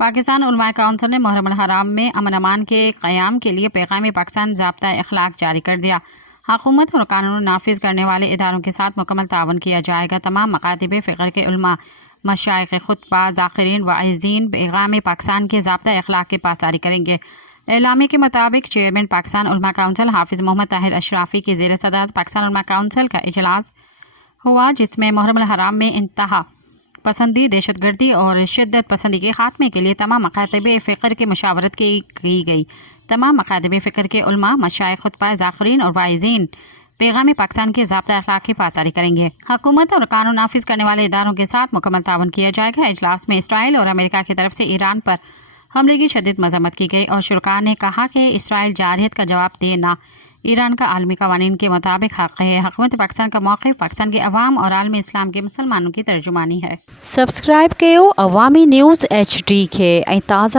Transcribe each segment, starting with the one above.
پاکستان علماء کونسل نے محرم الحرام میں امن امان کے قیام کے لیے پیغام پاکستان ضابطہ اخلاق جاری کر دیا۔ حکومت اور قانون نافذ کرنے والے اداروں کے ساتھ مکمل تعاون کیا جائے گا۔ تمام مکاتب فقہ کے علماء، مشائخ، خطبہ، ذاکرین، واعظین پیغام پاکستان کے ضابطہ اخلاق کے پاسداری کریں گے۔ اعلامیے کے مطابق چیئرمین پاکستان علماء کونسل حافظ محمد طاہر اشرافی کی زیر صدارت پاکستان علماء کونسل کا اجلاس ہوا، جس میں محرم الحرام میں انتہا پسندی، دہشت گردی اور شدت پسندی کے خاتمے کے لیے تمام مکاتب فکر کی مشاورت کی گئی۔ تمام مکاتب فکر کے علماء، مشائخ، خطبہ، ذاکرین اور واعظین پیغام پاکستان کے ضابطہ اخلاق کی پاسداری کریں گے۔ حکومت اور قانون نافذ کرنے والے اداروں کے ساتھ مکمل تعاون کیا جائے گا۔ اجلاس میں اسرائیل اور امریکہ کی طرف سے ایران پر حملے کی شدید مذمت کی گئی اور شرکاء نے کہا کہ اسرائیل جارحیت کا جواب دینا ایران کا عالمی قوانین کے مطابق حق ہے۔ حکومت پاکستان کا موقف پاکستان کے عوام اور عالم اسلام کے مسلمانوں کی ترجمانی ہے۔ سبسکرائب کیو عوامی نیوز HD کے تازہ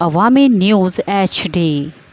عوامی نیوز HD۔